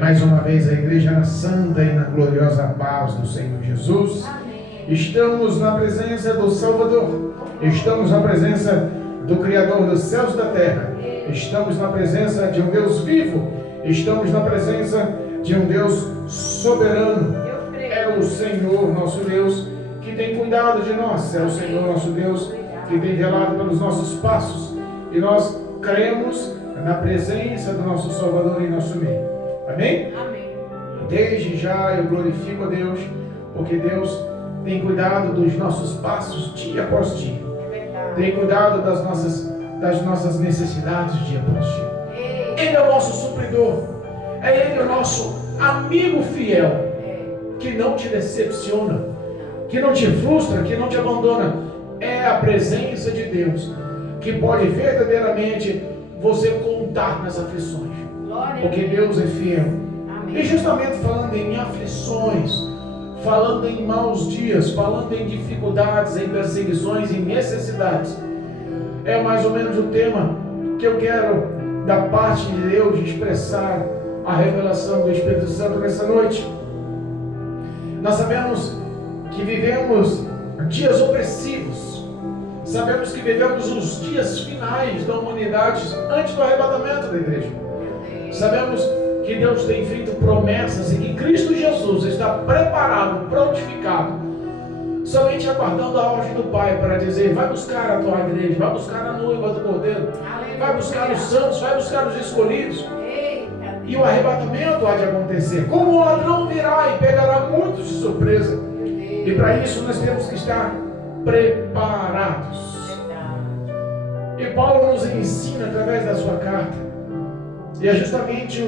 Mais uma vez a igreja na santa e na gloriosa paz do Senhor Jesus. Amém. Estamos na presença do Salvador, estamos na presença do Criador dos céus e da terra, estamos na presença de um Deus vivo, estamos na presença de um Deus soberano. É o Senhor nosso Deus que tem cuidado de nós, é o Senhor nosso Deus que tem velado pelos nossos passos, e nós cremos na presença do nosso Salvador em nosso meio. Amém? Amém. Desde já eu glorifico a Deus, porque Deus tem cuidado dos nossos passos dia após dia. Tem cuidado das nossas necessidades dia após dia. Ele é o nosso supridor. É Ele o nosso amigo fiel, que não te decepciona, que não te frustra, que não te abandona. É a presença de Deus que pode verdadeiramente você contar nas aflições, porque Deus é fiel. Amém. E justamente falando em aflições, falando em maus dias, falando em dificuldades, em perseguições, em necessidades, é mais ou menos o tema que eu quero, da parte de Deus, expressar a revelação do Espírito Santo nessa noite. Nós sabemos que vivemos dias opressivos, sabemos que vivemos os dias finais da humanidade antes do arrebatamento da igreja. Sabemos que Deus tem feito promessas e que Cristo Jesus está preparado, prontificado, somente aguardando a ordem do Pai para dizer: vai buscar a tua igreja, vai buscar a noiva do Cordeiro, vai buscar os santos, vai buscar os escolhidos. E o arrebatamento há de acontecer. Como o ladrão virá e pegará muitos de surpresa. E para isso nós temos que estar preparados. E Paulo nos ensina através da sua carta, e é justamente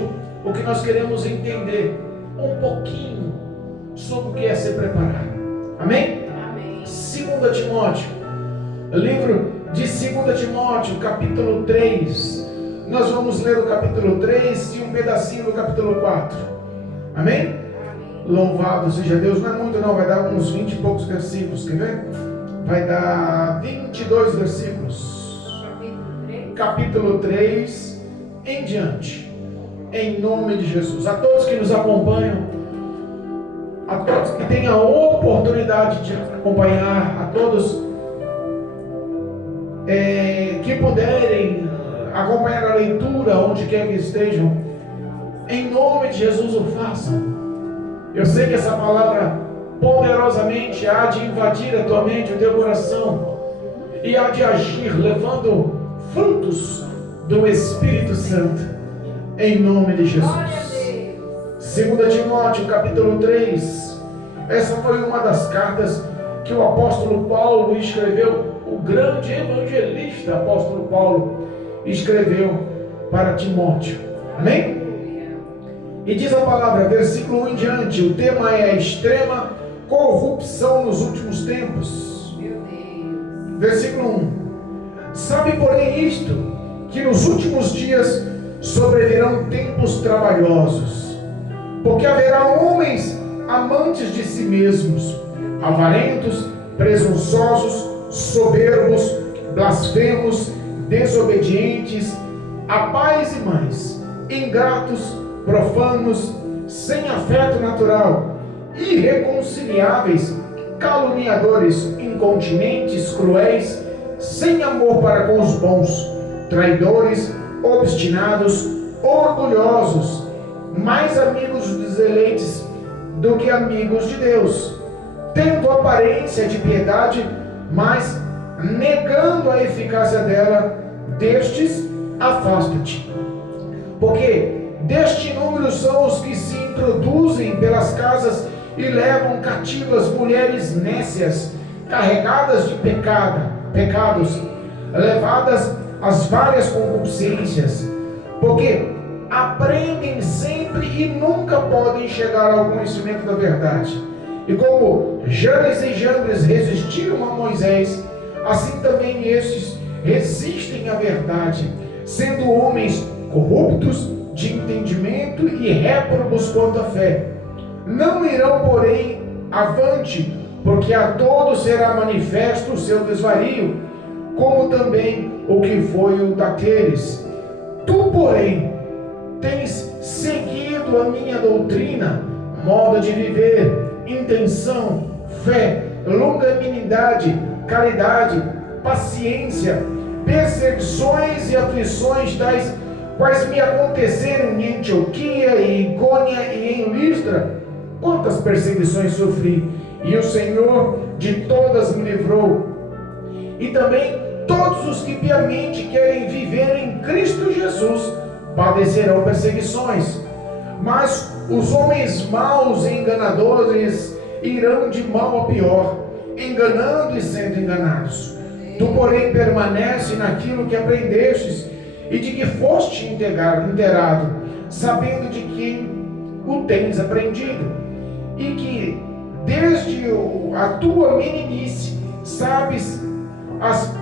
o que nós queremos entender um pouquinho sobre o que é ser preparado. Amém? Amém. 2 Timóteo, livro de 2 Timóteo, capítulo 3. Nós vamos ler o capítulo 3 e um pedacinho do capítulo 4. Amém? Amém. Louvado seja Deus. Não é muito não, vai dar uns 20 e poucos versículos, quer ver? Vai dar 22 versículos. Capítulo 3 em diante. Em nome de Jesus. A todos que nos acompanham, a todos que têm a oportunidade de acompanhar, a todos que puderem acompanhar a leitura onde quer que estejam, em nome de Jesus o façam. Eu sei que essa palavra poderosamente há de invadir a tua mente, o teu coração, e há de agir levando frutos do Espírito Santo, em nome de Jesus. 2 Timóteo capítulo 3. Essa foi uma das cartas que o apóstolo Paulo escreveu, o grande evangelista apóstolo Paulo escreveu para Timóteo. Amém? E diz a palavra, versículo 1 em diante, o tema é a extrema corrupção nos últimos tempos. Versículo 1. Sabe, porém, isto, que nos últimos dias sobrevirão tempos trabalhosos, porque haverá homens amantes de si mesmos, avarentos, presunçosos, soberbos, blasfemos, desobedientes, a pais e mães, ingratos, profanos, sem afeto natural, irreconciliáveis, caluniadores, incontinentes, cruéis, sem amor para com os bons, traidores, obstinados, orgulhosos, mais amigos dos eleitos do que amigos de Deus, tendo aparência de piedade, mas negando a eficácia dela. Destes afasta-te, porque deste número são os que se introduzem pelas casas e levam cativas mulheres nécias, carregadas de pecados, levadas às várias concupiscências, porque aprendem sempre e nunca podem chegar ao conhecimento da verdade. E como Janes e Jambres resistiram a Moisés, assim também estes resistem à verdade, sendo homens corruptos de entendimento e réprobos quanto à fé. Não irão, porém, avante, porque a todos será manifesto o seu desvario, como também o que foi o daqueles. Tu, porém, tens quanto à minha doutrina, modo de viver, intenção, fé, longanimidade, caridade, paciência, perseguições e aflições tais quais me aconteceram em Antioquia, em Icônia e em Listra, quantas perseguições sofri, e o Senhor de todas me livrou. E também todos os que piamente querem viver em Cristo Jesus padecerão perseguições. Mas os homens maus e enganadores irão de mal a pior, enganando e sendo enganados. Tu, porém, permanece naquilo que aprendestes e de que foste inteirado, sabendo de quem o tens aprendido, e que desde a tua meninice sabes as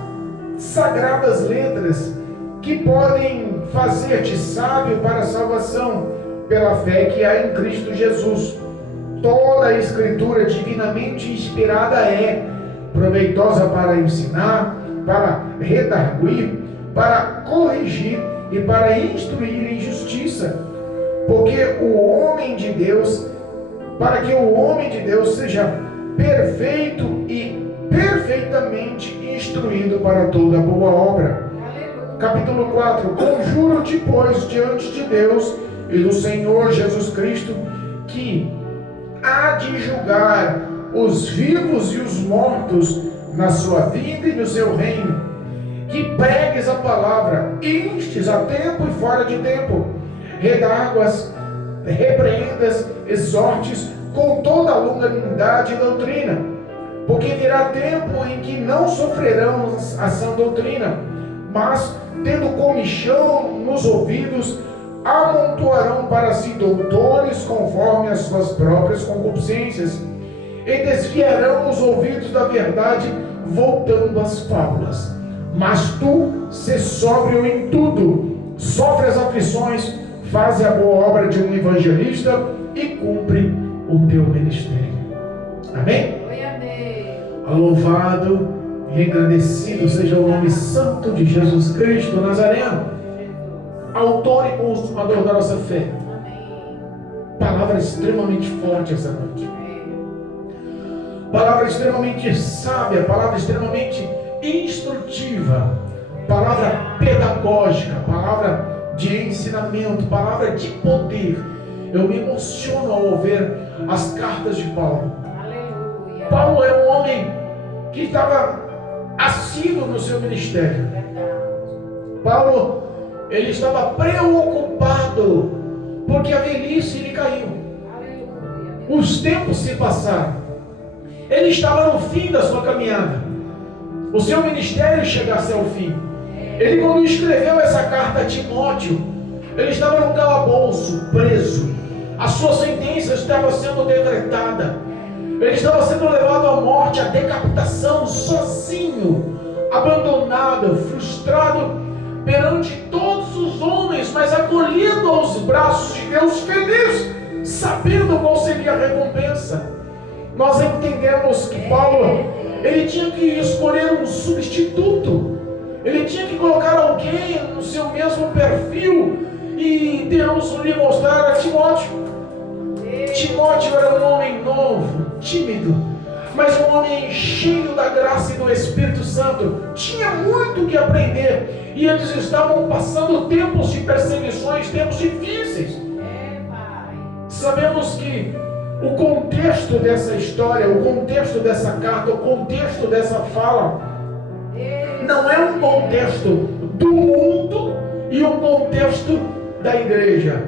sagradas letras que podem fazer-te sábio para a salvação pela fé que há em Cristo Jesus. Toda a Escritura divinamente inspirada é proveitosa para ensinar, para redarguir, para corrigir e para instruir em justiça, porque o homem de Deus, para que o homem de Deus seja perfeito e perfeitamente instruído para toda boa obra. Capítulo 4. Conjuro-te, pois, diante de Deus e do Senhor Jesus Cristo, que há de julgar os vivos e os mortos na sua vida e no seu reino, que pregues a palavra, instes a tempo e fora de tempo, redarguas, repreendas, exortes com toda a longanimidade e doutrina, porque virá tempo em que não sofrerão a sã doutrina, mas, tendo comichão nos ouvidos, amontoarão para si doutores conforme as suas próprias concupiscências, e desviarão os ouvidos da verdade, voltando às fábulas. Mas tu, sê sóbrio em tudo, sofre as aflições, faz a boa obra de um evangelista e cumpre o teu ministério. Amém? Louvado e engrandecido seja o nome santo de Jesus Cristo Nazareno, autor e consumador da nossa fé. Palavra extremamente forte essa noite, palavra extremamente sábia, palavra extremamente instrutiva, palavra pedagógica, palavra de ensinamento, palavra de poder. Eu me emociono ao ver as cartas de Paulo. Aleluia. Paulo era um homem que estava assíduo no seu ministério. Paulo, ele estava preocupado porque a velhice lhe caiu. Os tempos se passaram. Ele estava no fim da sua caminhada. O seu ministério chegasse ao fim. Ele, quando escreveu essa carta a Timóteo, ele estava no calabouço, preso. A sua sentença estava sendo decretada. Ele estava sendo levado à morte, à decapitação, sozinho, abandonado, frustrado perante todos os homens, mas acolhido aos braços de Deus, feliz, sabendo qual seria a recompensa. Nós entendemos que Paulo, ele tinha que escolher um substituto, ele tinha que colocar alguém no seu mesmo perfil, e Deus lhe mostrar a Timóteo. Timóteo era um homem novo, tímido, mas um homem cheio da graça e do Espírito Santo. Tinha muito que aprender, e eles estavam passando tempos de perseguições, tempos difíceis. Sabemos que o contexto dessa história, o contexto dessa carta, o contexto dessa fala, não é um contexto do mundo e um contexto da igreja,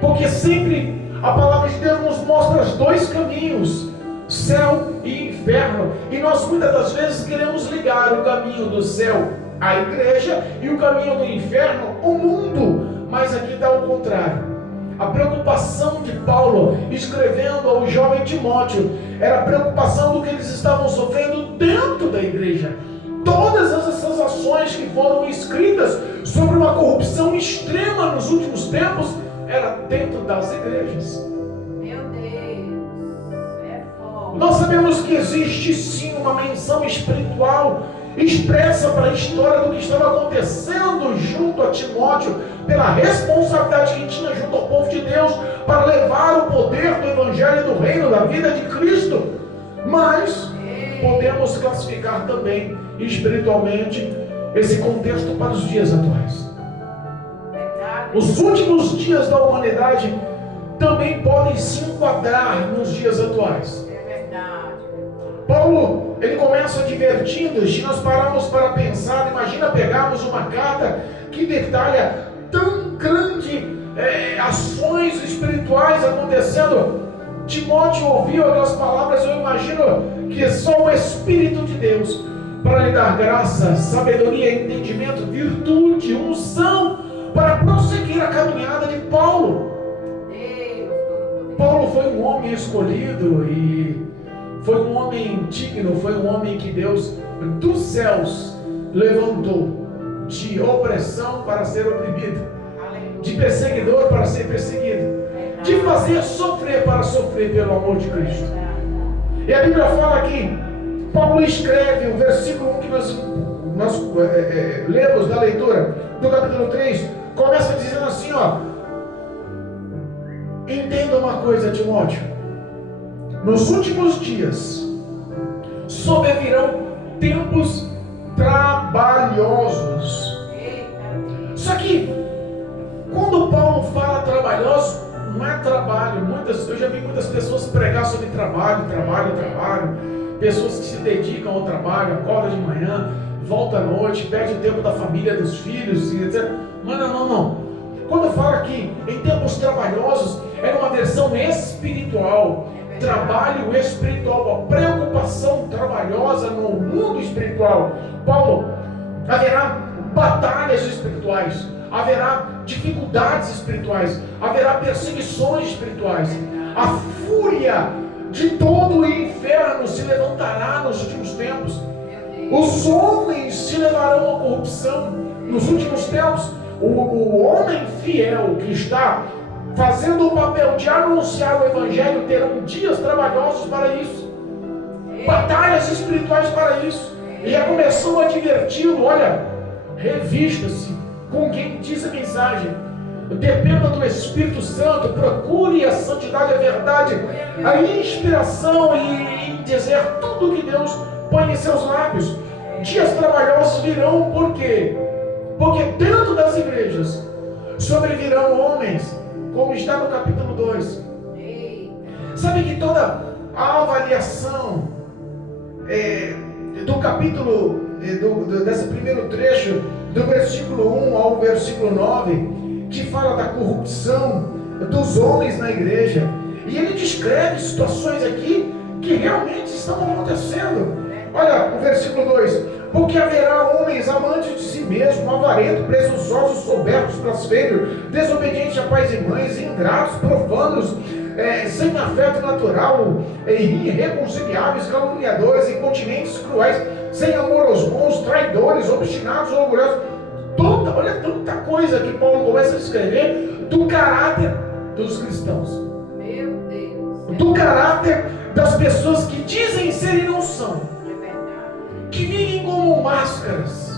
porque sempre a palavra de Deus nos mostra os dois caminhos, céu e inferno, e nós muitas das vezes queremos ligar o caminho do céu à igreja e o caminho do inferno ao mundo, mas aqui está o contrário. A preocupação de Paulo, escrevendo ao jovem Timóteo, era a preocupação do que eles estavam sofrendo dentro da igreja. Todas essas ações que foram escritas sobre uma corrupção extrema nos últimos tempos, era dentro das igrejas. Meu Deus, é forte. Nós sabemos que existe sim uma menção espiritual expressa para a história do que estava acontecendo junto a Timóteo, pela responsabilidade que tinha junto ao povo de Deus, para levar o poder do Evangelho do Reino, da vida de Cristo. Mas podemos classificar também espiritualmente esse contexto para os dias atuais. Os últimos dias da humanidade também podem se enquadrar nos dias atuais. Paulo, ele começa advertindo, se nós pararmos para pensar, imagina pegarmos uma carta que detalha tão grande ações espirituais acontecendo. Timóteo ouviu aquelas palavras, eu imagino que só o Espírito de Deus, para lhe dar graça, sabedoria, entendimento, virtude, unção, para prosseguir a caminhada de Paulo. Paulo foi um homem escolhido e foi um homem digno, foi um homem que Deus dos céus levantou de opressão para ser oprimido, de perseguidor para ser perseguido, de fazer sofrer para sofrer pelo amor de Cristo. E a Bíblia fala que Paulo escreve o versículo 1 que nós lemos da leitura do capítulo 3, começa dizendo assim, entenda uma coisa, Timóteo, nos últimos dias sobrevirão tempos trabalhosos. Só que quando Paulo fala trabalhoso, não é trabalho. Eu já vi muitas pessoas pregar sobre trabalho, pessoas que se dedicam ao trabalho, acorda de manhã, volta à noite, perde o tempo da família, dos filhos, etc. Não. Quando fala aqui em tempos trabalhosos, é uma versão espiritual. Trabalho espiritual, a preocupação trabalhosa no mundo espiritual. Paulo, haverá batalhas espirituais, haverá dificuldades espirituais, haverá perseguições espirituais. A fúria de todo o inferno se levantará nos últimos tempos. Os homens se levarão à corrupção. Nos últimos tempos, o homem fiel que está fazendo o papel de anunciar o Evangelho terão dias trabalhosos para isso, batalhas espirituais para isso. E já começou a adverti-lo: olha, revista-se com quem diz a mensagem, dependa do Espírito Santo, procure a santidade, a verdade, a inspiração e em dizer tudo que Deus põe em seus lábios. Dias trabalhosos virão, por quê? Porque dentro das igrejas sobrevirão homens, como está no capítulo 2. Sabe que toda a avaliação do capítulo, desse primeiro trecho, do versículo 1 ao versículo 9, que fala da corrupção dos homens na igreja, e ele descreve situações aqui que realmente estão acontecendo. Olha o versículo 2: porque haverá homens amantes de si mesmos, avarentos, presunçosos, soberbos, blasfêmios, desobedientes a pais e mães, ingratos, profanos, sem afeto natural, irreconciliáveis, caluniadores, incontinentes, cruéis, sem amor aos bons, traidores, obstinados, orgulhosos. Olha tanta coisa que Paulo começa a escrever do caráter dos cristãos. Meu Deus. Do caráter das pessoas que dizem ser e não são, que vivem como máscaras.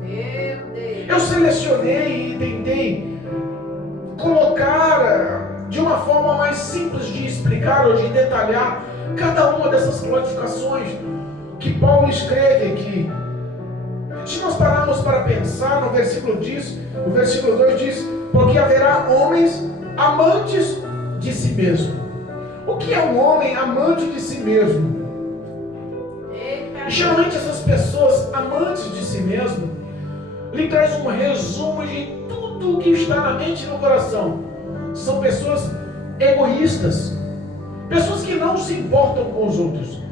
Meu Deus. Eu selecionei e tentei colocar de uma forma mais simples de explicar ou de detalhar cada uma dessas classificações que Paulo escreve aqui. Se nós pararmos para pensar no versículo 2 diz: porque haverá homens amantes de si mesmo. O que é um homem amante de si mesmo? E geralmente essas pessoas amantes de si mesmo lhe traz um resumo de tudo o que está na mente e no coração. São pessoas egoístas, pessoas que não se importam com os outros,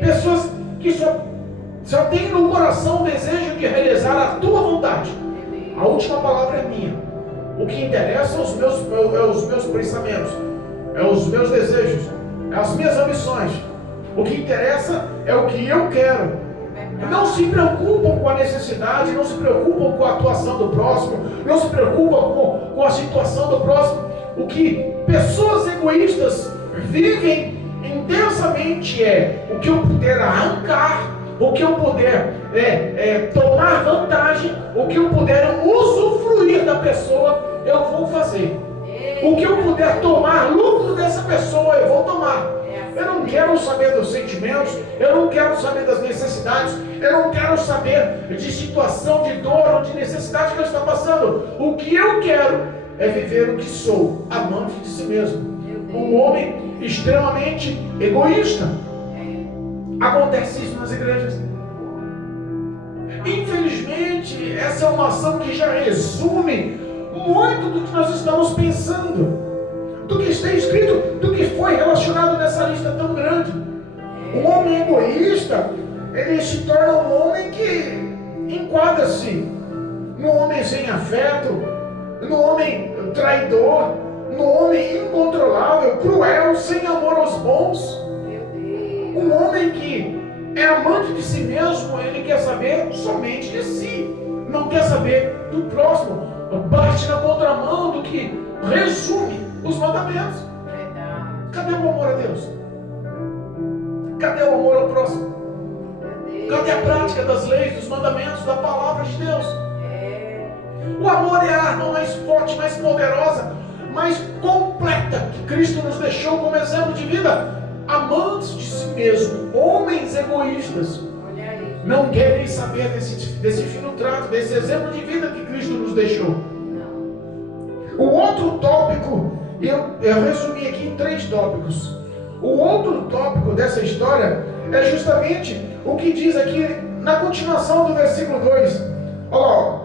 pessoas que só têm no coração o desejo de realizar a tua vontade. A última palavra é minha. O que interessa é os meus pensamentos, é os meus desejos, é as minhas ambições. O que interessa é o que eu quero. Não se preocupam com a necessidade, não se preocupam com a atuação do próximo, não se preocupam com a situação do próximo. O que pessoas egoístas vivem intensamente é: o que eu puder arrancar o que eu puder tomar vantagem, o que eu puder usufruir da pessoa, eu vou fazer. O que eu puder tomar lucro dessa pessoa, eu vou tomar. Eu não quero saber dos sentimentos, eu não quero saber das necessidades, eu não quero saber de situação de dor ou de necessidade que ela está passando. O que eu quero é viver o que sou, amante de si mesmo. Um homem extremamente egoísta. Acontece isso nas igrejas. Infelizmente, essa é uma ação que já resume muito do que nós estamos pensando, do que está escrito, do que foi relacionado nessa lista tão grande. Um homem egoísta, ele se torna um homem que enquadra-se no homem sem afeto, no homem traidor, no homem incontrolável, cruel, sem amor aos bons. Um homem que é amante de si mesmo, ele quer saber somente de si, não quer saber do próximo, bate na contramão do que resume os mandamentos. Cadê o amor a Deus? Cadê o amor ao próximo? Cadê a prática das leis, dos mandamentos, da palavra de Deus? O amor é a arma mais forte, mais poderosa, mais completa que Cristo nos deixou como exemplo de vida. Amantes de si mesmo, homens egoístas, não querem saber desse fino trato, desse exemplo de vida que Cristo nos deixou. O outro tópico, eu resumi aqui em 3 tópicos. O outro tópico dessa história é justamente o que diz aqui na continuação do versículo 2. Olha,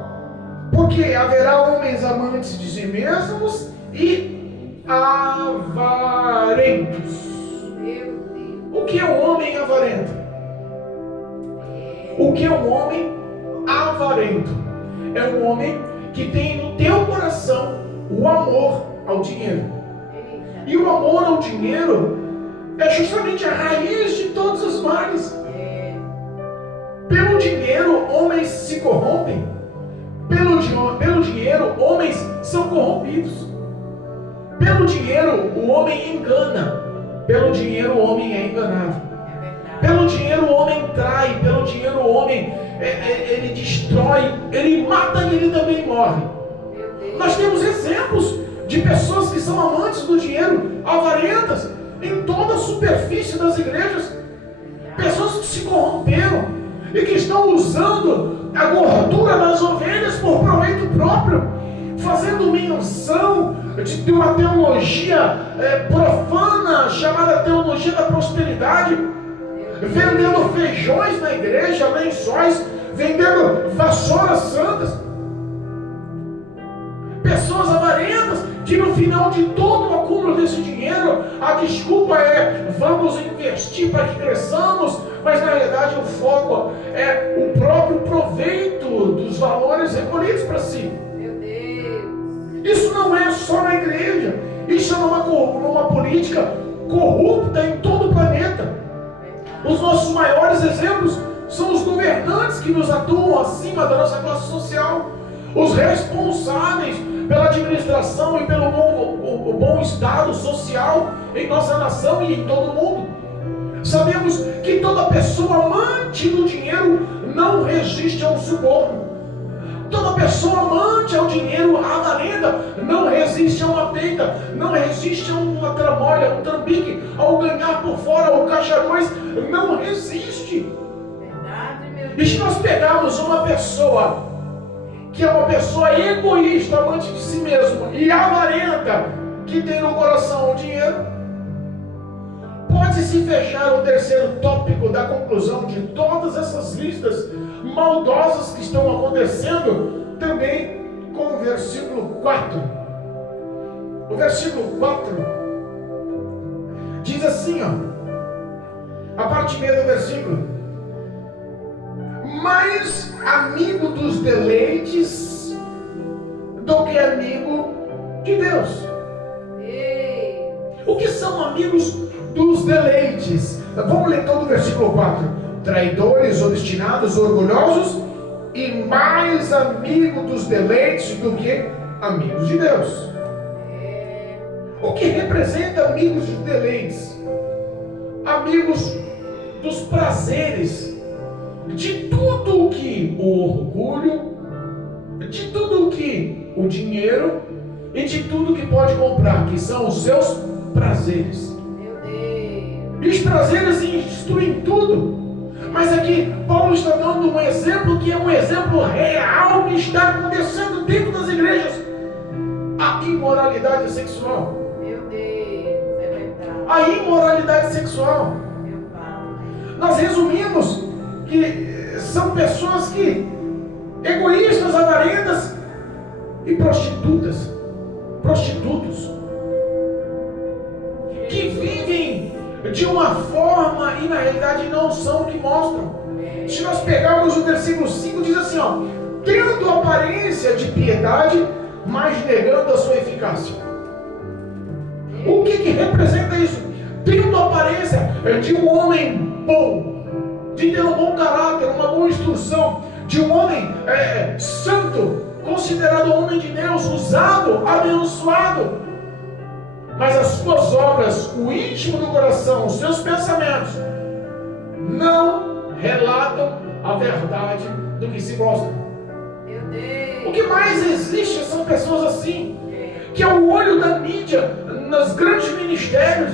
porque haverá homens amantes de si mesmos e avarentos. O que é um homem avarento? O que é um homem avarento? É um homem que tem no teu coração o amor ao dinheiro. E o amor ao dinheiro é justamente a raiz de todos os males. Pelo dinheiro, homens se corrompem. Pelo dinheiro, homens são corrompidos. Pelo dinheiro, o homem engana. Pelo dinheiro o homem é enganado. Pelo dinheiro o homem trai. Pelo dinheiro o homem ele destrói. Ele mata e ele também morre. Nós temos exemplos de pessoas que são amantes do dinheiro, avarentas, em toda a superfície das igrejas. Pessoas que se corromperam e que estão usando a gordura das ovelhas por proveito próprio, fazendo menção de uma teologia profana, chamada teologia da prosperidade, vendendo feijões na igreja, lençóis, vendendo vassouras santas. Pessoas avarentas que no final de todo o acúmulo desse dinheiro, a desculpa é: vamos investir para que cresçamos, mas na realidade o foco é o próprio proveito dos valores recolhidos para si. Isso não é só na igreja, isso é numa política corrupta em todo o planeta. Os nossos maiores exemplos são os governantes que nos atuam acima da nossa classe social, os responsáveis pela administração e pelo bom estado social em nossa nação e em todo o mundo. Sabemos que toda pessoa amante do dinheiro não resiste a um suborno. Toda pessoa amante ao dinheiro avarenta não resiste a uma peita, não resiste a uma tramóia, um trambique, ao ganhar por fora o caixa 2, não resiste. E se nós pegarmos uma pessoa que é uma pessoa egoísta, amante de si mesmo e avarenta, que tem no coração o dinheiro, pode-se fechar o terceiro tópico da conclusão de todas essas listas maldosas que estão acontecendo também com o versículo 4. O versículo 4 diz assim, a parte meia do versículo: mais amigo dos deleites do que amigo de Deus. O que são amigos dos deleites? Vamos ler todo o versículo 4. Traidores, obstinados, orgulhosos e mais amigo dos deleites do que amigos de Deus. O que representa amigos dos deleites? Amigos dos prazeres, de tudo que o orgulho, de tudo que o dinheiro e de tudo que pode comprar, que são os seus prazeres. Meu Deus. E os prazeres instruem tudo. Mas aqui Paulo está dando um exemplo que é um exemplo real que está acontecendo dentro das igrejas. A imoralidade sexual. Meu Deus, é verdade. A imoralidade sexual. Meu Pai. Nós resumimos que são pessoas que egoístas, avarentas e prostitutos, que vivem de uma forma e na realidade não são o que mostram. Se nós pegarmos o versículo 5, diz assim, ó, tendo aparência de piedade, mas negando a sua eficácia. O que representa isso? Tendo aparência de um homem bom, de ter um bom caráter, uma boa instrução, de um homem santo, considerado homem de Deus, usado, abençoado, mas as suas obras, o íntimo do coração, os seus pensamentos, não relatam a verdade do que se mostra. Meu Deus. O que mais existe são pessoas assim, que é o olho da mídia, nos grandes ministérios,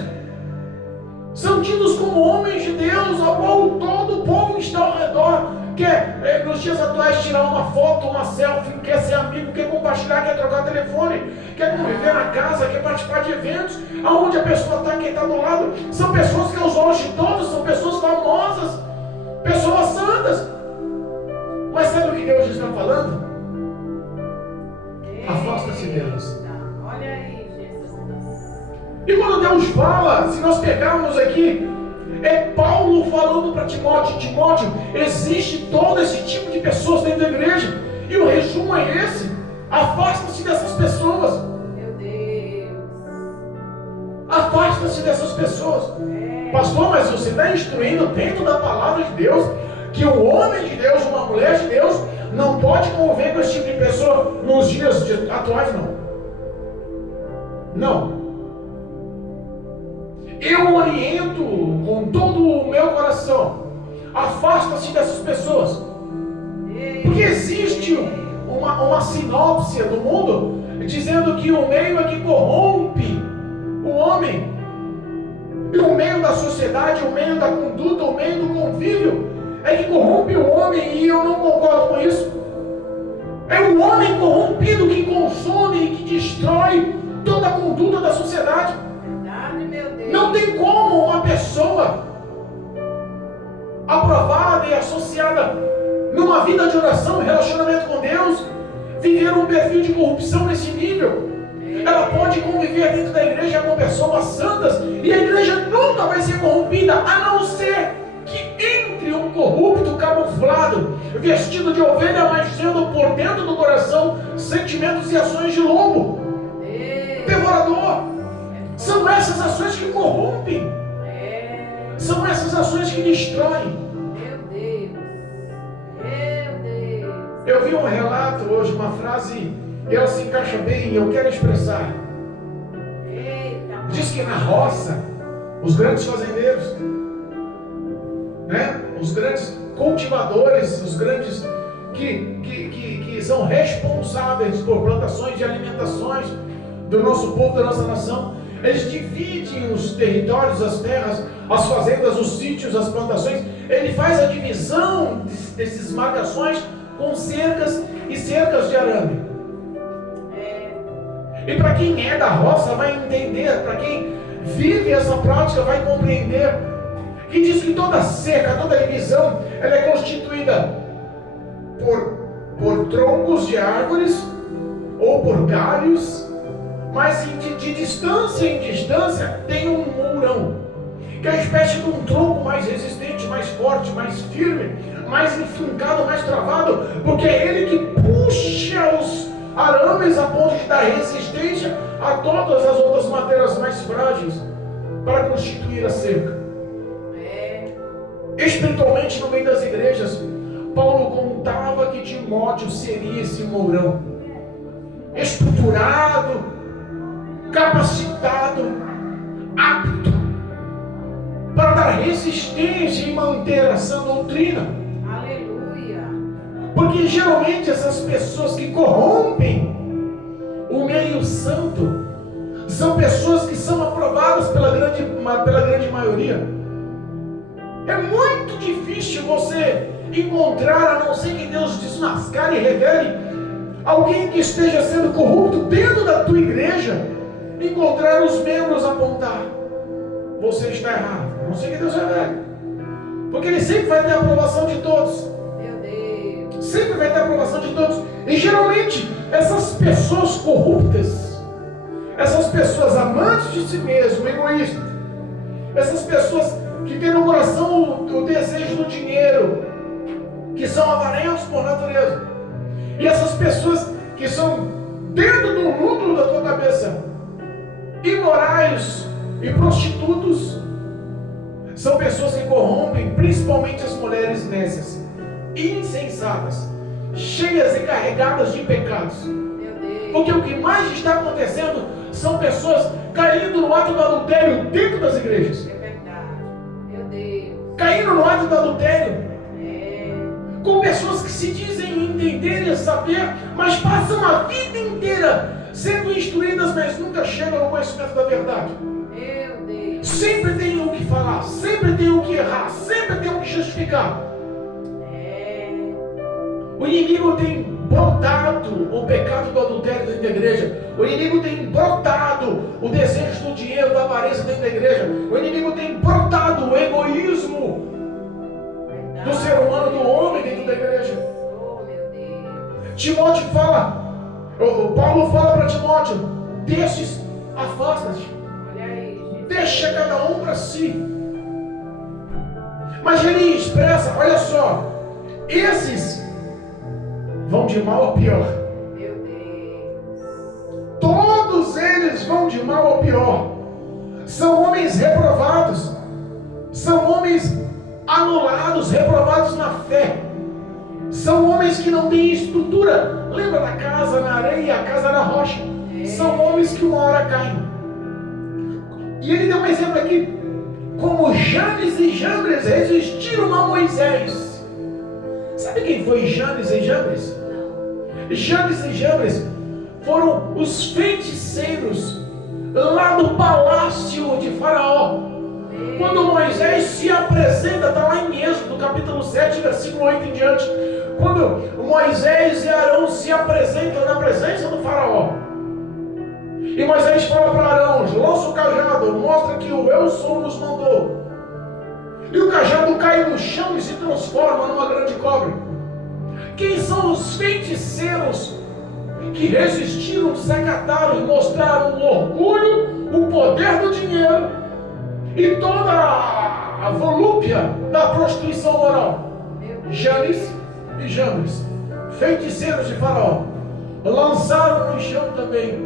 são tidos como homens de Deus, ao qual todo o povo está ao redor, quer nos dias atuais tirar uma foto, uma selfie, quer ser amigo, quer compartilhar, quer trocar telefone, quer conviver na casa, quer participar de eventos, aonde a pessoa está, quem está do lado, são pessoas que aos olhos de todos, são pessoas famosas, pessoas santas. Mas sabe o que Deus está falando? Afasta-se delas. Olha aí, Jesus. E quando Deus fala, se nós pegarmos aqui, é Paulo falando para Timóteo: Timóteo, existe todo esse tipo de pessoas dentro da igreja, e o resumo é esse: afasta-se dessas pessoas. Meu Deus. Afasta-se dessas pessoas. Pastor, mas você está instruindo dentro da palavra de Deus que o homem de Deus, uma mulher de Deus, não pode conviver com esse tipo de pessoa nos dias atuais, não. Não. Eu oriento com todo o meu coração: afasta-se dessas pessoas. Porque existe uma sinopse do mundo dizendo que o meio é que corrompe o homem, e o meio da sociedade, o meio da conduta, o meio do convívio é que corrompe o homem, e eu não concordo com isso. É o homem corrompido que consome e que destrói toda a conduta da sociedade. Verdade, meu Deus. Não tem como uma pessoa aprovada e associada numa vida de oração e relacionamento com Deus viver um perfil de corrupção nesse nível. Ela pode conviver dentro da igreja com pessoas santas, e a igreja nunca vai ser corrompida, a não ser que entre um corrupto camuflado, vestido de ovelha, mas sendo por dentro do coração sentimentos e ações de lobo, devorador. São essas ações que corrompem. São essas ações que destroem. Meu Deus. Meu Deus. Eu vi um relato hoje, uma frase, e ela se encaixa bem, e eu quero expressar. Eita. Diz que na roça, os grandes fazendeiros, né? Os grandes cultivadores, os grandes que são responsáveis por plantações de alimentações do nosso povo, da nossa nação, eles dividem os territórios, as terras, as fazendas, os sítios, as plantações. Ele faz a divisão desses marcações com cercas e cercas de arame. E para quem é da roça vai entender, para quem vive essa prática vai compreender, que diz que toda cerca, toda divisão, ela é constituída por troncos de árvores ou por galhos, mas de distância em distância tem um mourão, que é uma espécie de um tronco mais resistente, mais forte, mais firme, mais enfincado, mais travado, porque é ele que puxa os arames a ponto de dar resistência a todas as outras madeiras mais frágeis para constituir a cerca. Espiritualmente, no meio das igrejas, Paulo contava que Timóteo seria esse mourão, estruturado, capacitado, apto para dar resistência e manter essa doutrina. Porque geralmente essas pessoas que corrompem o meio santo são pessoas que são aprovadas pela grande maioria. É muito difícil você encontrar, a não ser que Deus desmascare e revele, alguém que esteja sendo corrupto dentro da tua igreja, encontrar os membros apontar: você está errado. A não ser que Deus revele. Porque Ele sempre vai ter a aprovação de todos. Meu Deus. Sempre vai ter a aprovação de todos. E geralmente, essas pessoas corruptas, essas pessoas amantes de si mesmo, egoístas, essas pessoas que têm no coração o desejo do dinheiro, que são avarentos por natureza, e essas pessoas que são dentro do núcleo da tua cabeça imorais e prostitutos, são pessoas que corrompem principalmente as mulheres nécias, insensatas, cheias e carregadas de pecados. Meu Deus. Porque o que mais está acontecendo são pessoas caindo no ato do adultério dentro das igrejas. É verdade. Meu Deus. Caindo no ato do adultério. É. Com pessoas que se dizem entender e saber, mas passam a vida inteira sendo instruídas, mas nunca chegam ao conhecimento da verdade. Meu Deus. Sempre tem o que falar, sempre tem o que errar, sempre tem o que justificar. É. O inimigo tem brotado o pecado do adultério dentro da igreja. O inimigo tem brotado o desejo do dinheiro, da avareza dentro da igreja. O inimigo tem brotado o egoísmo do ser humano, do homem dentro da igreja. Oh, meu Deus. Timóteo fala, Paulo fala para Timóteo: destes, afasta-te, Olha aí, gente. deixa cada um para si. Mas ele expressa, olha só, esses vão de mal a pior. Meu Deus. Todos eles vão de mal a pior. São homens reprovados, são homens anulados, reprovados na fé. São homens que não têm estrutura. Lembra da casa na areia e a casa na rocha? São homens que uma hora caem. E ele deu um exemplo aqui: como Janes e Jambres resistiram a Moisés. Sabe quem foi Janes e Jambres? Janes e Jambres foram os feiticeiros lá do palácio de Faraó. Quando Moisés se apresenta, está lá em Êxodo, capítulo 7, versículo 8 em diante. Quando Moisés e Arão se apresentam na presença do Faraó, e Moisés fala para Arão: lança o cajado, mostra que o eu sou nos mandou. E o cajado cai no chão e se transforma numa grande cobra. Quem são os feiticeiros que resistiram, se acataram e mostraram o orgulho, o poder do dinheiro e toda a volúpia da prostituição moral? Janes e Jambres, feiticeiros de Faraó, lançaram no chão também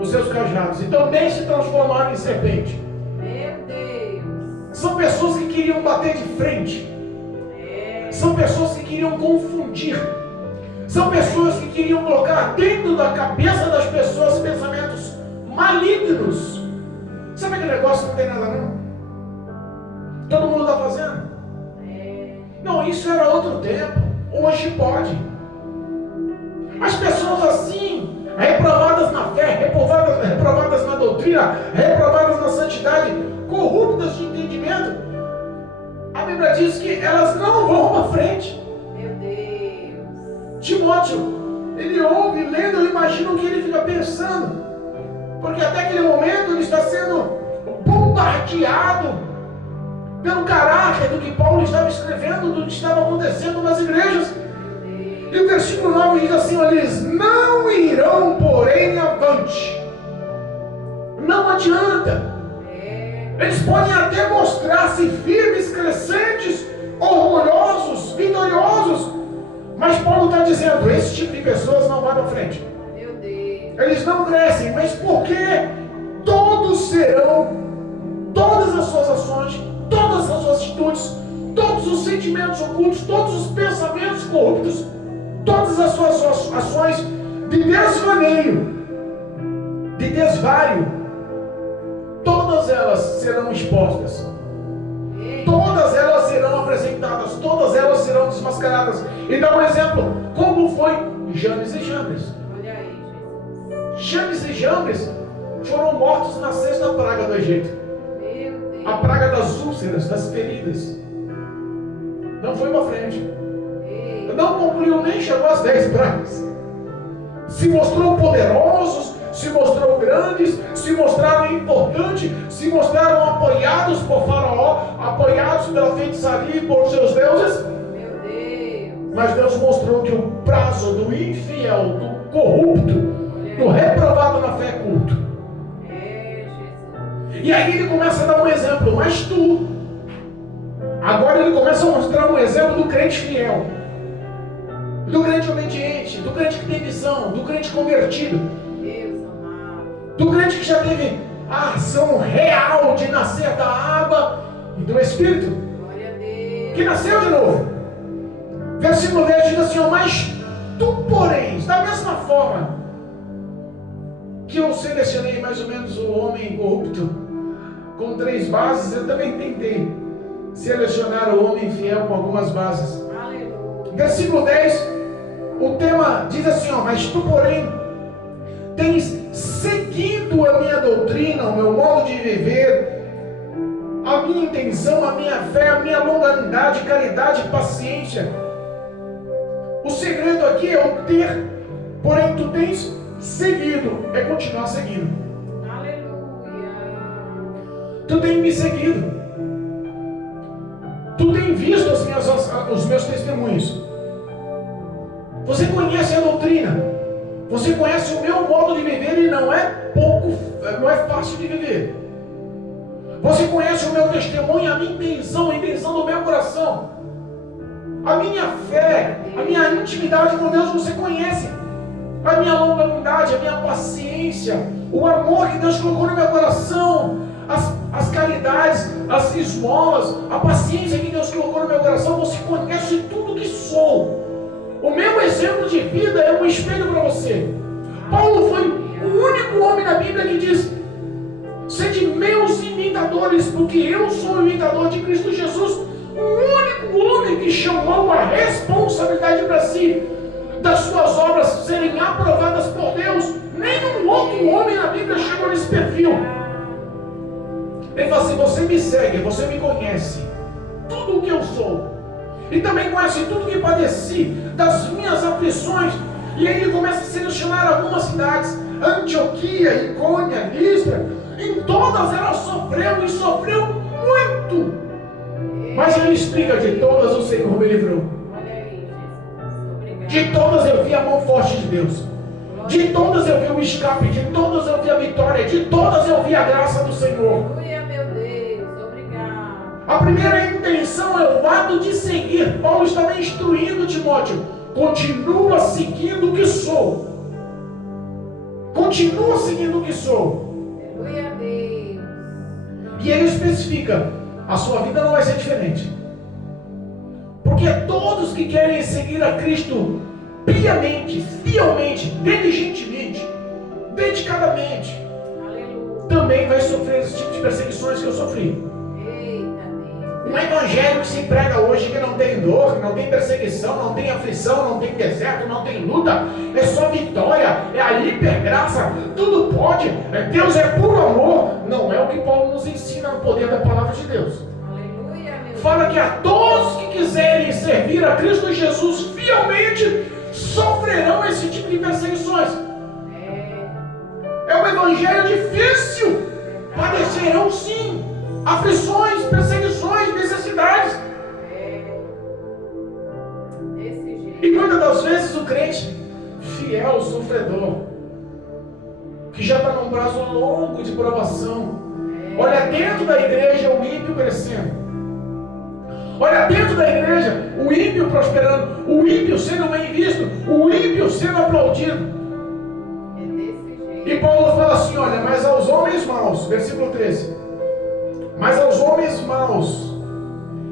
os seus cajados e também se transformaram em serpente. Meu Deus. São pessoas que queriam bater de frente. São pessoas que queriam confundir. São pessoas que queriam colocar dentro da cabeça das pessoas pensamentos malignos. Sabe aquele negócio que não tem nada não? Todo mundo está fazendo? Não, isso era outro tempo. Hoje pode. As pessoas assim, reprovadas na fé, reprovadas na doutrina, reprovadas na santidade, corruptas de entendimento, a Bíblia diz que elas não vão para frente. Meu Deus. Timóteo, ele ouve, lendo, ele imagina o que ele fica pensando. Porque até aquele momento ele está sendo bombardeado pelo caráter do que Paulo estava escrevendo, do que estava acontecendo nas igrejas. E o versículo 9 diz assim: eles não irão, porém, avante. Não adianta. Eles podem até mostrar-se firmes, crescentes, orgulhosos, vitoriosos, mas Paulo está dizendo: esse tipo de pessoas não vai para frente. Meu Deus. Eles não crescem, mas porque todos serão, todas as suas ações, todas as suas atitudes, todos os sentimentos ocultos, todos os pensamentos corruptos, todas as suas ações de desvaneio, de desvario, todas elas serão expostas, todas elas serão apresentadas, todas elas serão desmascaradas. E dá um exemplo, como foi Janes e Jambres. Olha aí, Jesus. Janes e Jambres foram mortos na 6ª praga do Egito. Meu Deus. A praga das úlceras, das feridas. Não foi para frente. Ei. Não concluiu, nem chegou às 10 pragas. Se mostrou poderosos, se mostrou grandes, se mostraram importantes, se mostraram apoiados por Faraó, apoiados pela feitiçaria e por seus deuses. Meu Deus. Mas Deus mostrou que o prazo do infiel, do corrupto, do reprovado na fé é curto. É, Jesus. E aí ele começa a dar um exemplo, mas tu. Agora ele começa a mostrar um exemplo do crente fiel, do crente obediente, do crente que tem visão, do crente convertido, Deus amado. do crente que já teve a ação real de nascer da água e do Espírito, Glória a Deus. que nasceu de novo. Versículo 10 diz assim, ó, mas tu, porém, da mesma forma que eu selecionei mais ou menos o homem corrupto com 3 bases, eu também tentei selecionar o homem fiel com algumas bases. Aleluia. Versículo 10, o tema diz assim, ó, mas tu, porém, tens seguido a minha doutrina, o meu modo de viver, a minha intenção, a minha fé, a minha longanimidade, caridade e paciência. O segredo aqui é o ter, porém tu tens seguido, é continuar seguindo. Aleluia. Tu tens me seguido. Tu tens visto os meus testemunhos. Você conhece a doutrina. Você conhece o meu modo de viver e não é fácil de viver. Você conhece o meu testemunho, a minha intenção, a intenção do meu coração. A minha fé, a minha intimidade com Deus, você conhece. A minha longanimidade, a minha paciência, o amor que Deus colocou no meu coração, as caridades, as esmolas, a paciência que Deus colocou no meu coração, você conhece tudo que sou. O meu exemplo de vida é um espelho para você. Paulo foi o único homem na Bíblia que diz: sede meus imitadores, porque eu sou o imitador de Cristo Jesus. O único homem que chamou a responsabilidade para si das suas obras serem aprovadas por Deus. Nenhum outro homem na Bíblia chegou nesse perfil. Ele fala assim: você me segue, você me conhece, tudo o que eu sou, e também conhece tudo o que padeci, das minhas aflições. E aí ele começa a selecionar algumas cidades: Antioquia, Icônia, Listra. Em todas ela sofreu, e sofreu muito. Mas ele explica: de todas o Senhor me livrou. Olha aí, Jesus. Obrigado. De todas eu vi a mão forte de Deus. De todas eu vi o escape, de todas eu vi a vitória, de todas eu vi a graça do Senhor. Aleluia, meu Deus. Obrigado. A primeira intenção é o ato de seguir. Paulo estava instruindo Timóteo: continua seguindo o que sou. Continua seguindo o que sou. Aleluia, Deus. E ele especifica: a sua vida não vai ser diferente. Porque todos que querem seguir a Cristo piamente, fielmente, diligentemente, dedicadamente, Aleluia. também vai sofrer esse tipo de perseguições que eu sofri. Eita, Deus. Um evangelho que se prega hoje que não tem dor, não tem perseguição, não tem aflição, não tem deserto, não tem luta, é só vitória, é a hipergraça, tudo pode, Deus é puro amor. Não é o que Paulo nos ensina no poder da palavra de Deus. Aleluia, meu Fala que a todos que quiserem servir a Cristo Jesus fielmente sofrerão esse tipo de perseguições. É um evangelho difícil. Padecerão sim aflições, perseguições, necessidades. Desse jeito. E muitas das vezes o crente fiel, sofredor, que já está num prazo longo de provação, olha dentro da igreja o ímpio crescendo. Olha dentro da igreja o ímpio prosperando, o ímpio sendo bem visto, o ímpio sendo aplaudido. É desse jeito. E Paulo fala assim: olha, mas aos homens maus, versículo 13, mas aos homens maus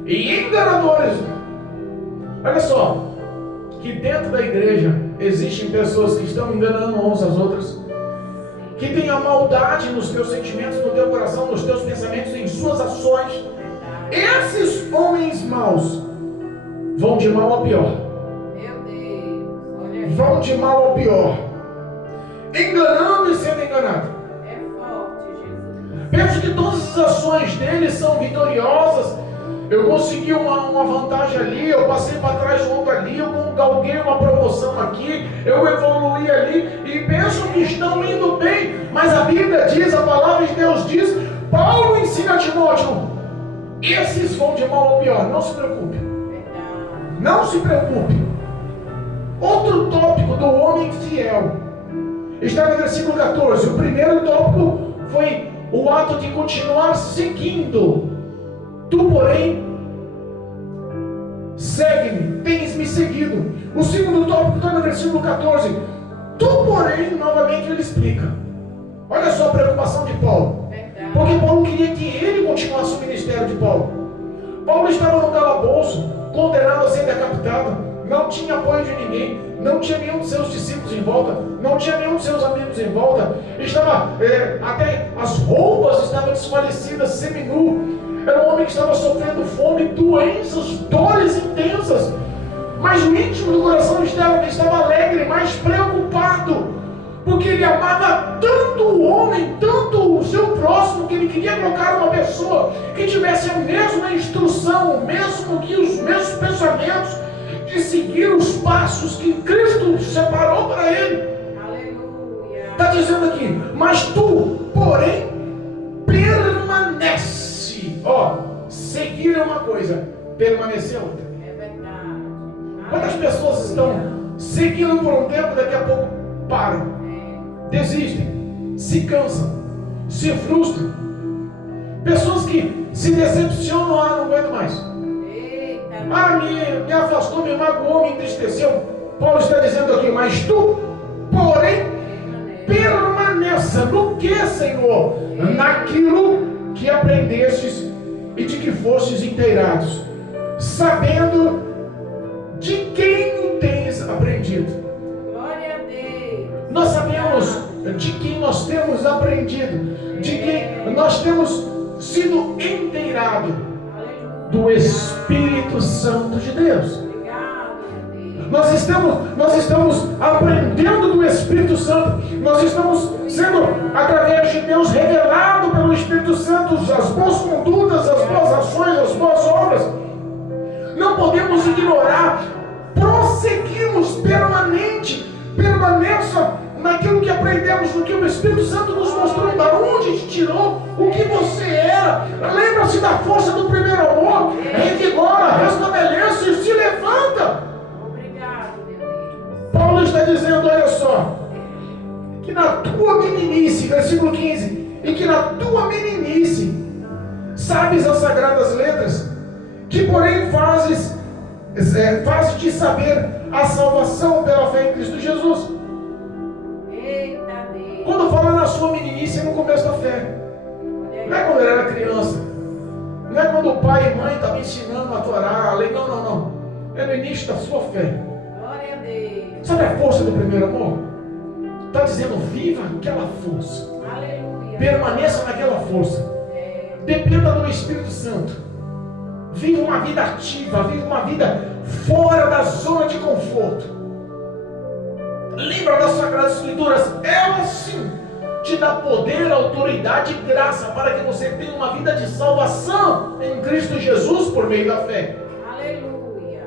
e enganadores, olha só, que dentro da igreja existem pessoas que estão enganando uns às outras, que têm a maldade nos teus sentimentos, no teu coração, nos teus pensamentos, em suas ações. Esses homens maus vão de mal a pior. Meu Deus. Olha aí. Vão de mal a pior. Enganando e sendo enganado. É forte, Jesus. Penso que todas as ações deles são vitoriosas. Eu consegui uma vantagem ali, eu passei para trás outro ali, eu galguei uma promoção aqui, eu evoluí ali e pensam que estão indo bem, mas a Bíblia diz, a palavra de Deus diz, Paulo ensina a Timóteo, esses vão de mal ao pior, não se preocupe. Verdade. Não se preocupe. Outro tópico do homem fiel está no versículo 14. O primeiro tópico foi o ato de continuar seguindo. Tu, porém, segue-me, tens-me seguido. O segundo tópico está no versículo 14. Tu, porém, novamente ele explica. Olha só a preocupação de Paulo. Verdade. Porque Paulo queria que ele continuasse o ministério de Paulo. Paulo estava no calabouço, condenado a ser decapitado, não tinha apoio de ninguém, não tinha nenhum dos seus discípulos em volta, não tinha nenhum dos seus amigos em volta, estava, até as roupas estavam desfalecidas, seminu. Era um homem que estava sofrendo fome, doenças, dores intensas. Mas o íntimo do coração estava alegre, mais preocupado, porque ele amava tanto o homem, tanto o seu próximo, que ele queria colocar uma pessoa que tivesse a mesma instrução, o mesmo que os mesmos pensamentos, de seguir os passos que Cristo separou para ele. Aleluia. Está dizendo aqui, mas tu, porém, permanece. Ó, seguir é uma coisa, permanecer é outra. É verdade. Quantas pessoas estão seguindo por um tempo, daqui a pouco param, desistem, se cansam, se frustram. Pessoas que se decepcionam, não aguento mais. Me afastou, me magoou, me entristeceu. Paulo está dizendo aqui, mas tu, porém, permaneça no que, Senhor? Naquilo que aprendestes e de que fostes inteirados, sabendo de quem o tens aprendido. Glória a Deus. Nós sabemos de quem nós temos aprendido, de quem nós temos sido inteirados, do Espírito Santo de Deus. Nós estamos aprendendo do Espírito Santo. Nós estamos sendo, através de Deus, revelado pelo Espírito Santo as boas condutas, as boas ações, as boas obras. Não podemos ignorar. Prosseguimos permaneça naquilo que aprendemos, no que o Espírito Santo nos mostrou, da onde te tirou, o que você era. Lembra-se da força do primeiro amor. Revigora, restabelece e se levanta. Paulo está dizendo, olha só, que na tua meninice, versículo 15, e que na tua meninice sabes as sagradas letras, que porém fazes de saber a salvação pela fé em Cristo Jesus. Eita Deus. Quando fala na sua meninice, é no começo da fé. Não é quando ele era criança, não é quando o pai e mãe estavam ensinando a Torá, a lei, não. É no início da sua fé. Glória a Deus. Sabe a força do primeiro amor? Está dizendo, viva aquela força. Aleluia. Permaneça naquela força. Dependa do Espírito Santo. Viva uma vida ativa, viva uma vida fora da zona de conforto. Lembra das Sagradas Escrituras? Ela sim te dá poder, autoridade e graça para que você tenha uma vida de salvação em Cristo Jesus por meio da fé. Aleluia.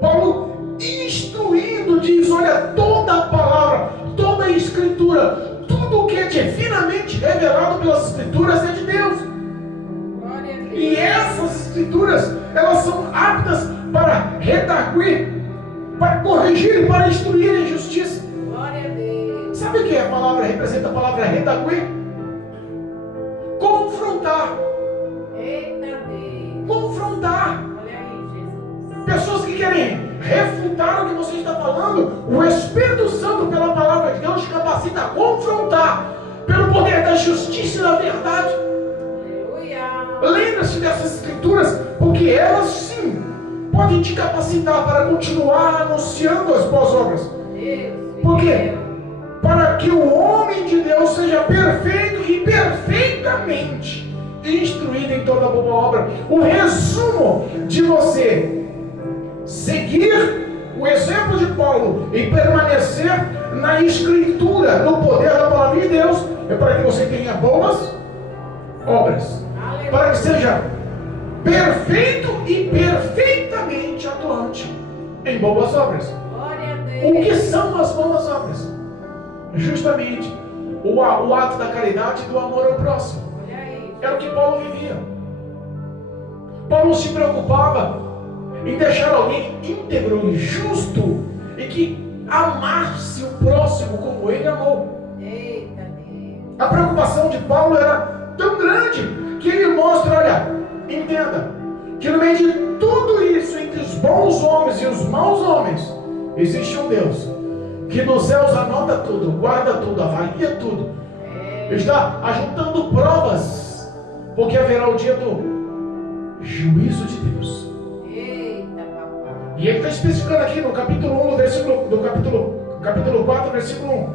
Paulo instruindo diz, olha, toda a palavra, toda a escritura, tudo que é divinamente revelado pelas escrituras é de Deus. Glória a Deus. E essas escrituras, elas são aptas para redarguir, para corrigir e para instruir em justiça. Glória a Deus. Sabe o que a palavra representa? A palavra redarguir? Confrontar. Eita Deus. Confrontar. Olha aí, Jesus. Pessoas que querem refutar o que você está falando, o Espírito Santo, pela palavra de Deus, te capacita a confrontar pelo poder da justiça e da verdade. Aleluia. Lembre-se dessas escrituras, porque elas sim podem te capacitar para continuar anunciando as boas obras. Deus. Por quê? Para que o homem de Deus seja perfeito e perfeitamente instruído em toda boa obra. O resumo de você seguir o exemplo de Paulo e permanecer na Escritura, no poder da palavra de Deus, é para que você tenha boas obras, para que seja perfeito e perfeitamente atuante em boas obras. Glória a O Deus. que são as boas obras? Justamente o ato da caridade e do amor ao próximo. Olha aí. Era o que Paulo vivia. Paulo se preocupava em deixar alguém íntegro e justo e que amasse o próximo como ele amou. Eita Deus. A preocupação de Paulo era tão grande que ele mostra, olha, entenda, que no meio de tudo isso, entre os bons homens e os maus homens, existe um Deus que nos céus anota tudo, guarda tudo, avalia tudo. Ele está ajuntando provas, porque haverá o dia do juízo de Deus. Eita papai. E ele está especificando aqui no capítulo 1, capítulo 4, versículo 1.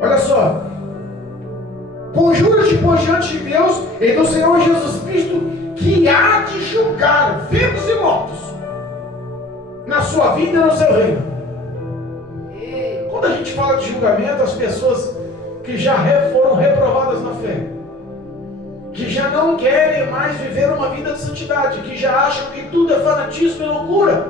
Olha só. Conjura-te, pois, diante de Deus e do Senhor Jesus Cristo, que há de julgar vivos e mortos na sua vida e no seu reino. Eita. Quando a gente fala de julgamento, as pessoas que já foram reprovadas na fé, que já não querem mais viver uma vida de santidade, que já acham que tudo é fanatismo e loucura,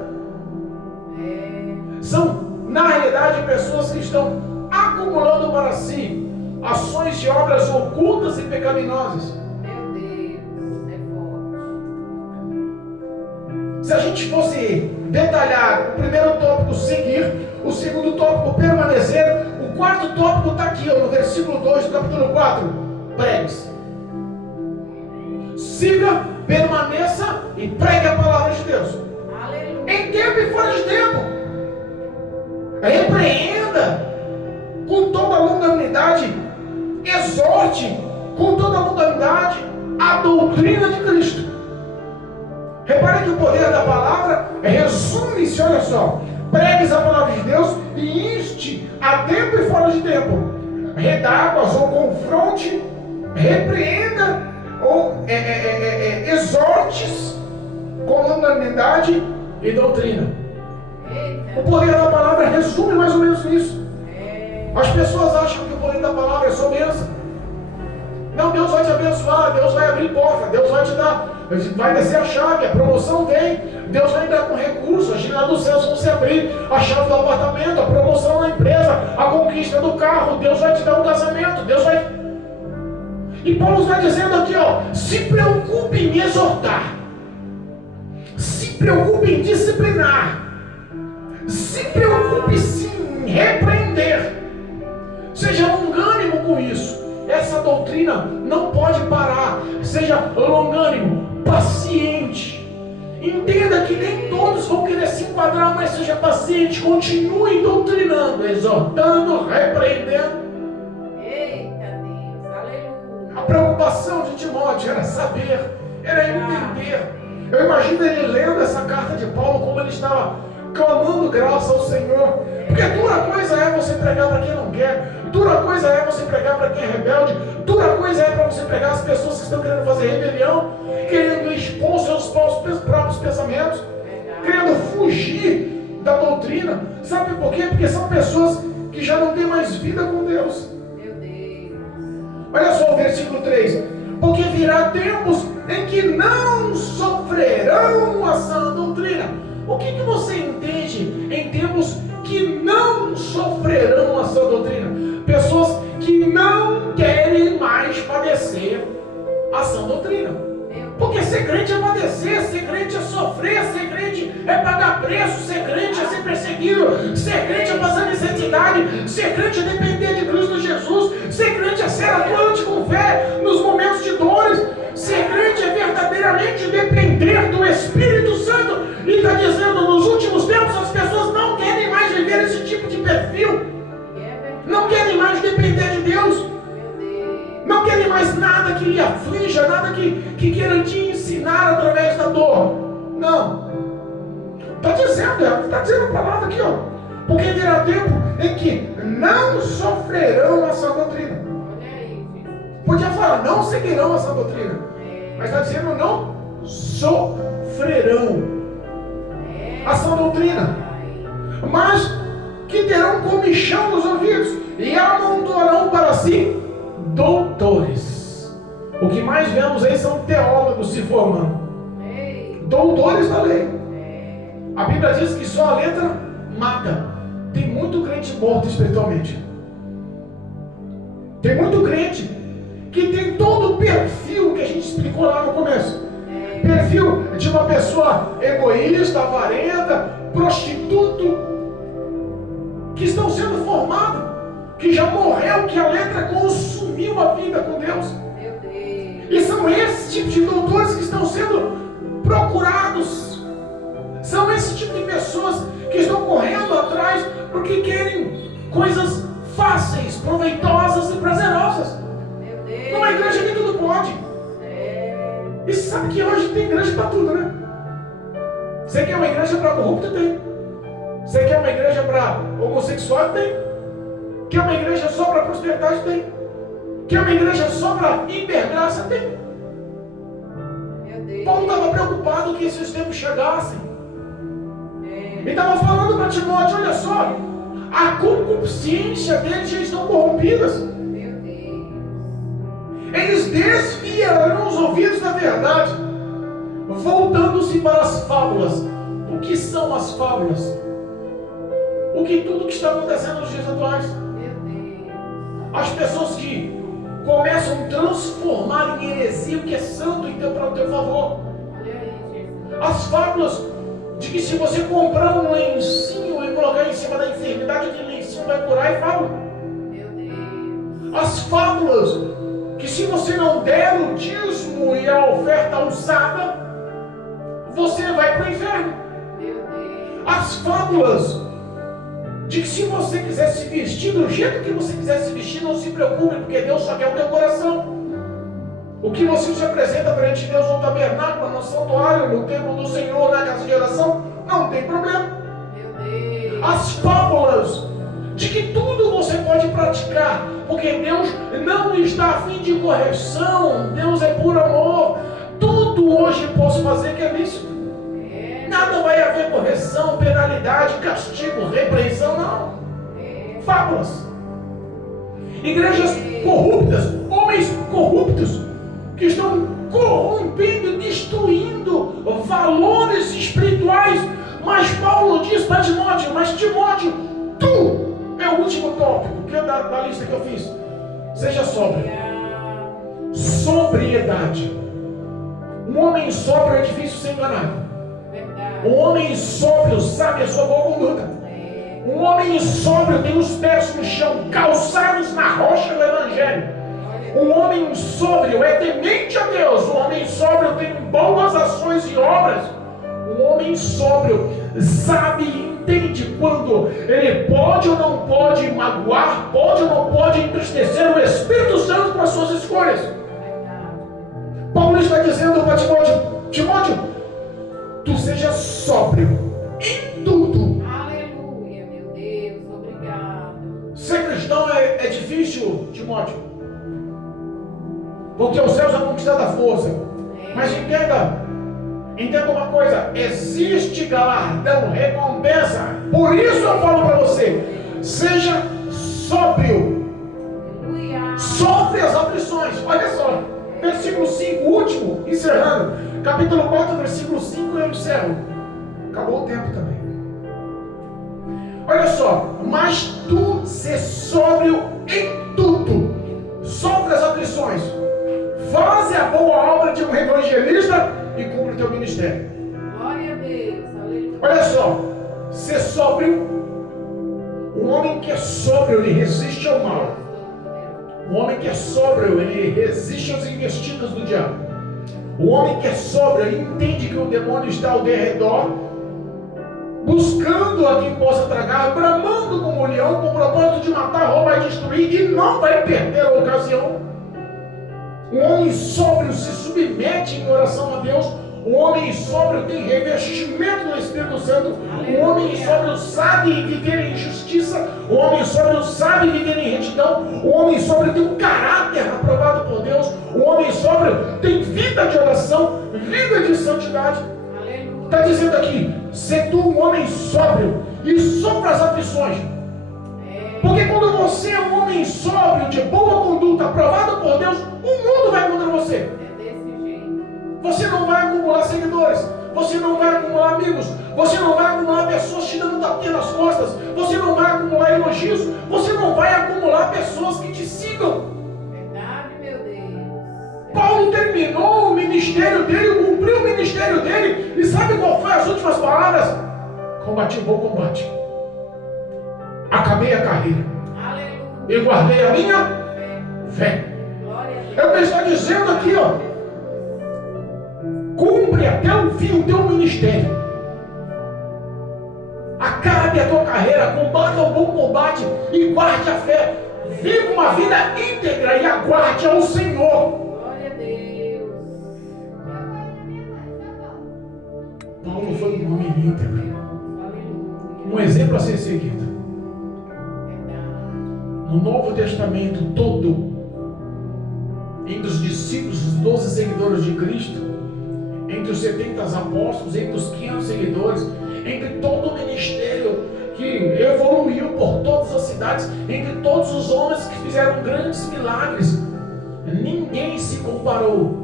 são, na realidade, pessoas que estão acumulando para si ações de obras ocultas e pecaminosas. Meu Deus. É forte. Se a gente fosse detalhar o primeiro tópico, seguir, o segundo tópico, permanecer, o quarto tópico está aqui, no versículo 2 do capítulo 4, pregue-se. Siga, permaneça e pregue a palavra de Deus. Aleluia. Em tempo e fora de tempo. Repreenda com toda a longanimidade, exorte com toda a longanimidade a doutrina de Cristo. Repare que o poder da palavra resume-se, olha só, pregues a palavra de Deus e inste a tempo e fora de tempo, redarguas ou confronte, repreenda ou exortes com longanimidade e doutrina. Eita. O poder da palavra resume mais ou menos isso. É. As pessoas acham que o poder da palavra é só bênção. Não, Deus vai te abençoar, Deus vai abrir porta, Deus vai te dar, vai descer a chave, a promoção vem, Deus vai entrar com recursos, as janelas dos céus vão se abrir, a chave do apartamento, a promoção na empresa, a conquista do carro, Deus vai te dar um casamento, Deus vai... E Paulo está dizendo aqui, ó, se preocupe em exortar, se preocupe em disciplinar, se preocupe sim em repreender, seja longânimo com isso. Essa doutrina não pode parar. Seja longânimo, paciente. Entenda que nem todos vão querer se enquadrar, mas seja paciente. Continue doutrinando, exortando, repreendendo. Eita Deus. Aleluia. A preocupação de Timóteo era saber, era entender. Eu imagino ele lendo essa carta de Paulo, como ele estava clamando graça ao Senhor. Porque dura coisa é você pregar para quem não quer, dura coisa é você pregar para quem é rebelde, dura coisa é para você pregar as pessoas que estão querendo fazer rebelião, querendo expor seus próprios pensamentos, querendo fugir da doutrina. Sabe por quê? Porque são pessoas que já não têm mais vida com Deus. Meu Deus. Olha só o versículo 3. Porque virá tempos em que não sofrerão a sã doutrina. O que você entende em tempos que não sofrerão a sã doutrina? Pessoas que não querem mais padecer a sã doutrina. Porque ser crente é padecer, ser crente é sofrer, ser crente é pagar preço, ser crente é ser perseguido, ser crente é passar necessidade, ser crente é depender de Cristo Jesus, ser crente é ser atuante com fé nos momentos de dores, ser crente é verdadeiramente depender do Espírito Santo. E está dizendo, nos últimos tempos as pessoas não querem mais viver esse tipo de perfil, não querem mais depender de Deus, não querem mais nada que lhe aflija, nada que queira te ensinar através da dor. Não. Está dizendo a palavra aqui, ó. Porque virá tempo em que não sofrerão a sã doutrina. Podia falar, não seguirão a sã doutrina. Mas está dizendo, não sofrerão. a sã doutrina, mas que terão comichão nos ouvidos e amontoarão para si doutores. O que mais vemos aí são teólogos se formando, doutores da lei. A Bíblia diz que só a letra mata. Tem muito crente morto espiritualmente. Tem muito crente que tem todo o perfil que a gente explicou lá no começo. Perfil de uma pessoa egoísta, avarenta, prostituto, que estão sendo formados, que já morreu, que a letra consumiu a vida com Deus. E são esses tipos de doutores que estão sendo procurados. São esse tipo de pessoas que estão correndo atrás porque querem coisas fáceis, proveitosas e prazerosas. Numa igreja que tudo pode. E você sabe que hoje tem igreja para tudo, né? Você quer uma igreja para corrupto? Tem. Você quer uma igreja para homossexual? Tem. Quer uma igreja só para prosperidade? Tem. Quer uma igreja só para hipergraça? Tem. Paulo estava preocupado que esses tempos chegassem. Ele estava falando para Timóteo: olha só, a concupiscência deles já estão corrompidas. Eles desviarão os ouvidos da verdade, voltando-se para as fábulas. O que são as fábulas? Tudo que está acontecendo nos dias atuais. As pessoas que começam a transformar em heresia o que é santo para o teu favor. As fábulas de que se você comprar um lencinho e colocar em cima da enfermidade, aquele lencinho vai curar, e fábula. As fábulas que se você não der o dízimo e a oferta usada, você vai para o inferno. As fábulas de que se você quiser se vestir do jeito que você quiser se vestir, não se preocupe, porque Deus só quer o teu coração. O que você se apresenta perante Deus no tabernáculo, no santuário, no templo do Senhor, na casa de oração, não tem problema. As fábulas de que tudo você pode praticar, porque Deus não está a fim de correção, Deus é puro amor. Tudo hoje posso fazer que é lícito. Nada vai haver correção, penalidade, castigo, repreensão, não. Fábulas. Igrejas corruptas, homens corruptos, que estão corrompendo, destruindo valores espirituais. Mas Paulo diz para Timóteo: mas Timóteo, tu é o último tópico que é da lista que eu fiz. Seja sóbrio. Sobriedade. Um homem sóbrio é difícil ser enganado. Um homem sóbrio sabe a sua boa conduta. Um homem sóbrio tem os pés no chão, calçados na rocha do Evangelho. Um homem sóbrio é temente a Deus. Um homem sóbrio tem boas ações e obras. Um homem sóbrio sabe e entende quando ele pode ou não pode magoar, pode ou não pode entristecer o Espírito Santo com as suas escolhas. Paulo está dizendo para Timóteo: Timóteo, tu seja sóbrio em tudo. Aleluia, meu Deus, obrigado. Ser cristão é difícil, Timóteo, porque os céus é conquistar da força. Mas entenda uma coisa: existe galardão, recompensa. Por isso eu falo para você: seja sóbrio. Sofre as aflições. Olha só, versículo 5, último, encerrando. Capítulo 4, versículo 5, eu encerro. Acabou o tempo também. Olha só: mas tu ser sóbrio em tudo, sofre as aflições, faze a boa obra de um evangelista e cumpre o teu ministério. Glória a Deus, aleluia. Olha só: ser sóbrio. Um homem que é sóbrio, ele resiste ao mal. Um homem que é sóbrio, ele resiste às investidas do diabo. O homem que é sóbrio, ele entende que o demônio está ao derredor, buscando a quem possa tragar, bramando como um leão, com o propósito de matar, roubar e destruir, e não vai perder a ocasião. Um homem sóbrio se submete em oração a Deus. Um homem sóbrio tem revestimento do Espírito Santo. Um homem sóbrio sabe viver em justiça. Um homem sóbrio sabe viver em retidão. Um homem sóbrio tem um caráter aprovado por Deus. Um homem sóbrio tem vida de oração, vida de santidade. Está dizendo aqui: ser tu um homem sóbrio e sofra as aflições. Porque quando você é um homem sóbrio, de boa conduta, aprovado por Deus, o mundo vai contra você. É desse jeito. Você não vai acumular seguidores, você não vai acumular amigos, você não vai acumular pessoas te dando tapinha nas costas, você não vai acumular elogios, você não vai acumular pessoas que te sigam. Verdade, meu Deus. Paulo terminou o ministério dele, cumpriu o ministério dele, e sabe qual foi as últimas palavras? Combati o bom combate, acabei a carreira Aleluia. e guardei a minha fé. Glória a Deus. É o que ele está dizendo aqui, ó. Cumpre até o fim o teu ministério. Acabe a tua carreira, combata o bom combate e guarde a fé. Viva uma vida íntegra e aguarde ao Senhor. Glória a Deus. Paulo foi um homem íntegro, Aleluia. um exemplo a ser seguido. Verdade. No Novo Testamento todo, entre os discípulos, os 12 seguidores de Cristo, entre os 70 apóstolos, entre os 500 seguidores, entre todo o ministério que evoluiu por todas as cidades, entre todos os homens que fizeram grandes milagres, ninguém se comparou.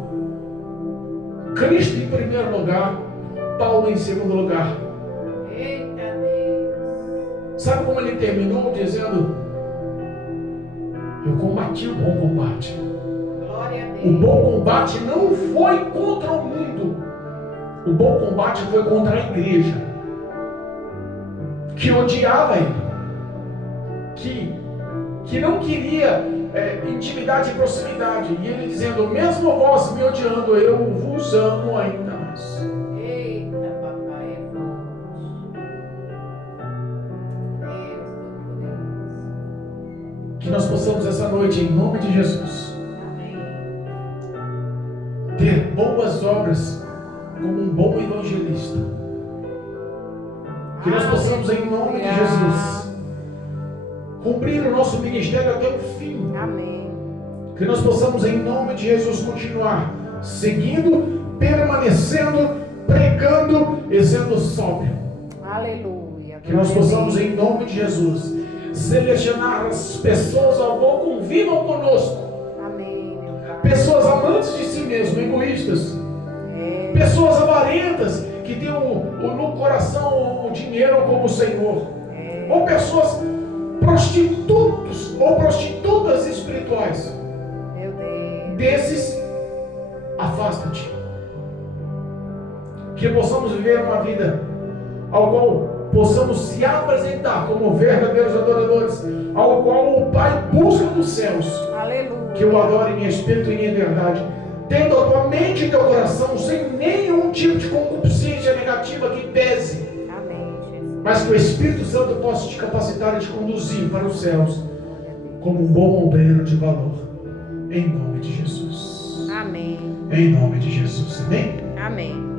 Cristo em primeiro lugar, Paulo em segundo lugar. Eita Deus. Sabe como ele terminou? Dizendo: eu combati o bom combate. Glória a O Deus. bom combate não foi contra o mundo. O bom combate foi contra a igreja, que odiava ele, que não queria intimidade e proximidade. E ele dizendo: mesmo vós me odiando, eu vos amo ainda mais. Eita, papai, é forte. Deus Todo-Poderoso. Que nós possamos essa noite, em nome de Jesus, Amém. ter boas obras como um bom evangelista. Que nós possamos, em nome de Jesus, cumprir o nosso ministério até o fim. Amém. Que nós possamos, em nome de Jesus, continuar seguindo, permanecendo, pregando e sendo sóbrio. Aleluia. Que nós possamos, em nome de Jesus, selecionar as pessoas ao qual convivam conosco. Amém, meu Pai. Pessoas amantes de si mesmo, egoístas. Pessoas avarentas, que têm no coração o dinheiro como Senhor. Ou pessoas prostitutos ou prostitutas espirituais. Meu Deus. Desses, afasta-te. Que possamos viver uma vida ao qual possamos se apresentar como verdadeiros adoradores, ao qual o Pai busca dos céus. Aleluia. Que eu adore em espírito e em verdade, tendo a tua mente e teu coração sem nenhum tipo de concupiscência negativa que pese, Amém, Jesus. mas que o Espírito Santo possa te capacitar e te conduzir para os céus como um bom obreiro de valor, em nome de Jesus. Amém. Em nome de Jesus, amém? Amém.